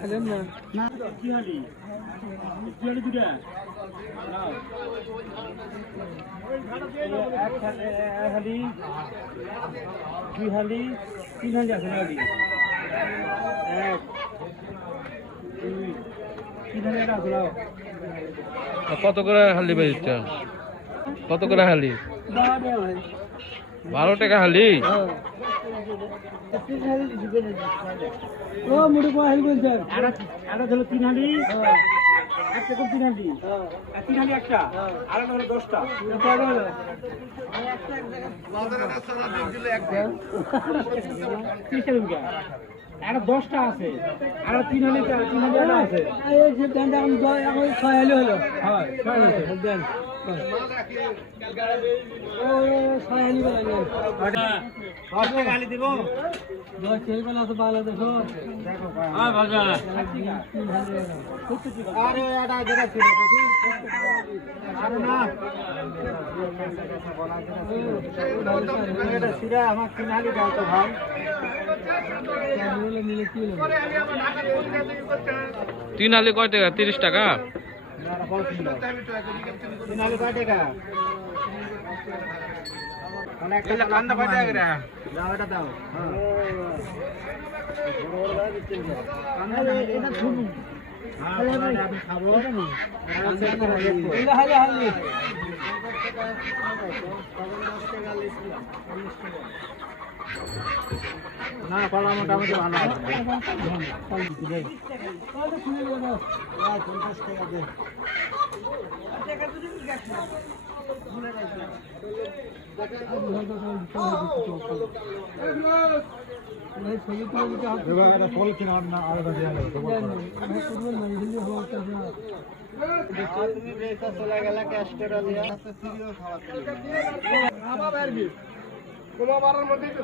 খেলেন না কি হালি দুটা হালি দুই হালি তিন হালি আছে না হালি এক দুই তিন হালি একটা আছে নাও। কত করে হালি বেচতে? কত করে হালি? 12 টাকা হালি। ও মুড়ি কো হালি বলছেন? এটা হলো 3 হালি, একটা কোন 3 হালি, আর 3 হালি একটা, আর হলো 10টা। বাজারে সারা দিন দিলে একটা 30 টাকা। আর 10টা আছে, আর 3 হালি আছে। এই যে দান্দা আমি 6 হালি হলো। হ্যাঁ, 6 আছে। দেন ও 6 হালি বলেন। আটা 10 টাকা হালি দিব। 10 তেল বালা তো ভালো দেখো। দেখো হ্যাঁ ভাজা। আরে এটা যেটা ছিল দেখি। আরে না। এটা সিরা আমার 3 হালি দাও তো ভাই। মিলে কি হলো? 3 হালি কয় টাকা? 30 টাকা। 3 হালি কয় টাকা? অনেক টাকা কান্দা কয় টাকা করে? দাও এটা দাও। হ্যাঁ। এটা শুনুন। আমি খাবো। হালি হালি না পালা মোটামুটি ভালো আছে। চলে গেলে ক্যাশটা দিয়া মধ্যেই তো